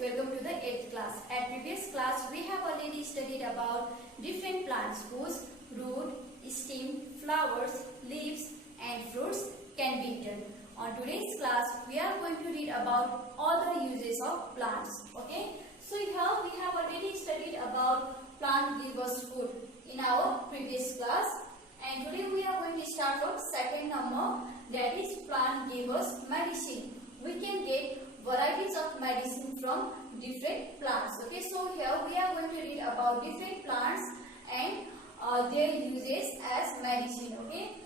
welcome to the 8th class. At previous class, we have already studied about different plants whose root, stem, flowers, leaves and fruits can be eaten. On today's class, we are going to read about all the uses of plants. Okay? So here we have already studied about plant give us food in our previous class. And today we are going to start from second number, that is plant give us medicine. We can get varieties of medicine from different plants. Okay, so here we are going to read about different plants and their uses as medicine. Okay,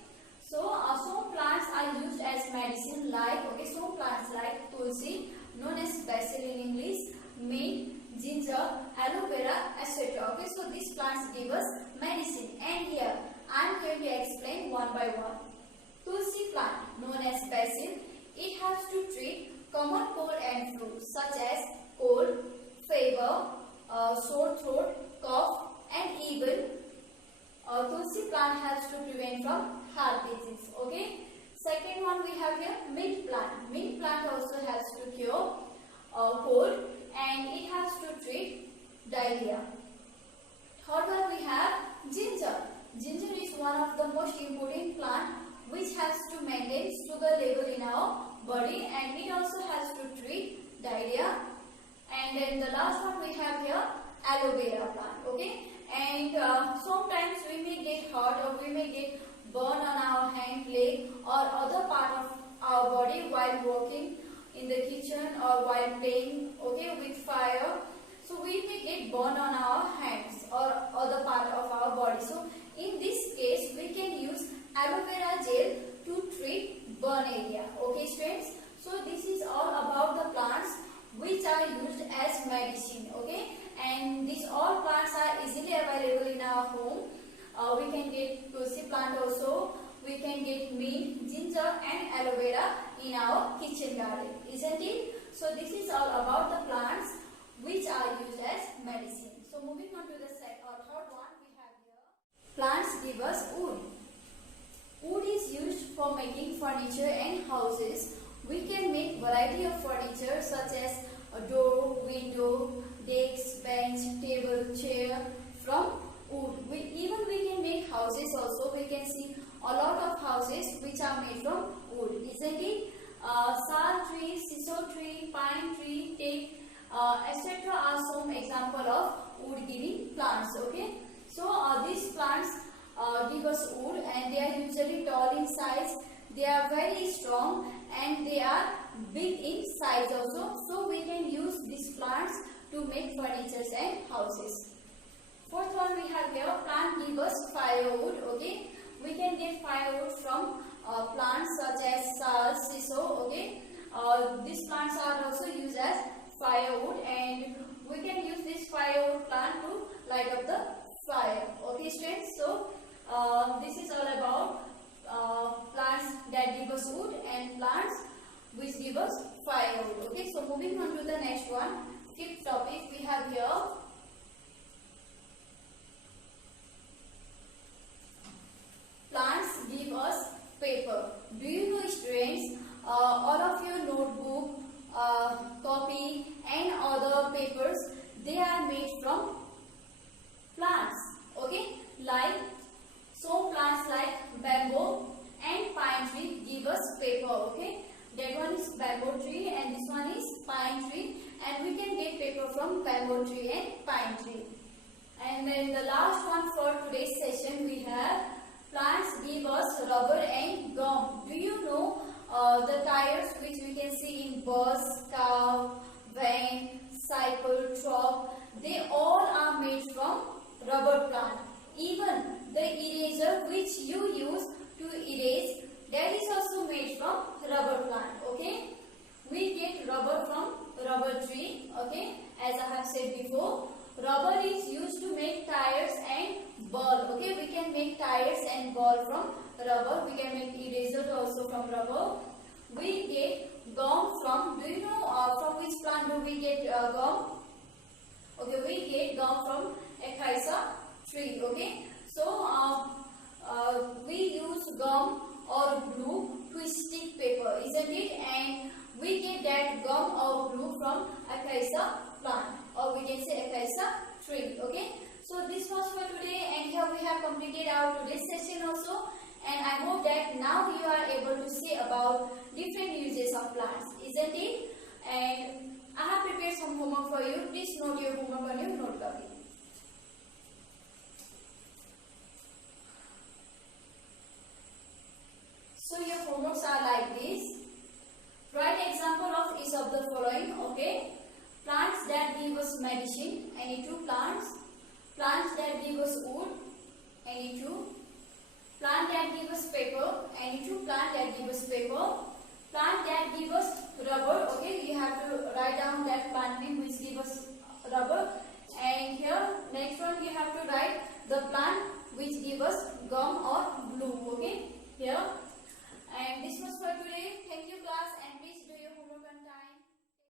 so some plants are used as medicine like, some plants like tulsi, known as basil in English, mint, ginger, aloe vera, etc. Okay, so these plants give us medicine, and here I am going to explain one by one. Tulsi plant, known as basil, it helps to treat common cold and flu such as cold, fever, sore throat, cough, and even tulsi plant helps to prevent from heart disease. Okay. Second one we have here mint plant. Mint plant also helps to cure cold and it helps to treat diarrhea. Third one we have ginger. Ginger is one of the most important plant which helps to maintain sugar level in our body and it also helps to treat diarrhea. And then the last one we have here aloe vera plant. Okay, and sometimes we may get hurt or we may get burn on our hand, leg or other part of our body while working in the kitchen or while playing with fire. So we may get burn on our hands or other part of our body. So in this case we can use aloe vera gel to treat burn area. Okay students, so this is all about the plants which are used as medicine. Okay, and these all plants are easily available in our home. We can get tulsi plant also, we can get mint, ginger and aloe vera in our kitchen garden, isn't it? So this is all about the plants which are used as medicine. So moving on to the third one we have here, plants give us wood. Wood is used for making furniture and houses. We can make variety of furniture such as a door, window, desk, bench, table, chair from wood. We can make houses also. We can see a lot of houses which are made from wood, isn't it? Sal tree, sisal tree, pine tree, teak, etc. are some example of wood giving plants. Okay, so these plants give us wood and they are usually tall in size, they are very strong and they are big in size also. So we can use these plants to make furniture and houses. Fourth one we have here, plant give us firewood. Okay, we can get firewood from plants such as sal, siso. Okay, these plants are also used as firewood and we can use this firewood plant to light up the fire. Okay students, so this is all about plants that give us wood and plants which give us firewood. Okay, so moving on to the next one, fifth topic we have here, plants give us paper. Do you know students, all of your notebook, copy and other papers, they are made from plants. Okay, like some plants like bamboo and pine tree give us paper. Okay, that one is bamboo tree and this one is pine tree, and we can get paper from bamboo tree and pine tree. And then the last one for today's session we have, plants give us rubber and gum. Do you know the tires which we can see in bus, car, van, cycle, truck, they all are made from rubber plant. Even the eraser which you use to erase, that is also made from rubber plant. Okay, we get rubber from rubber tree. Okay, as I have said before, rubber is used to make tires and ball. Okay, we can make tires and ball from rubber. We can make eraser also from rubber. We get gum from, do you know from which plant do we get gum? Okay, we get gum from acacia tree. Okay, so we use gum or glue to stick paper, isn't it? And we get that gum or glue from acacia acacia plant, or we can say acacia tree. Okay. So this was for today, and here we have completed our today's session also. And I hope that now you are able to say about different uses of plants, isn't it? And I have prepared some homework for you. Please note your homework on your note copy. So your homeworks are like this. Write example of each of the following. Okay. Plants that give us medicine. Any two plants. Plants that give us wood. Any two. Plant that give us paper. Any two plant that give us paper. Plant that give us rubber. Okay, you have to write down that plant name which give us rubber. And here next one you have to write the plant which give us gum or glue. Okay, here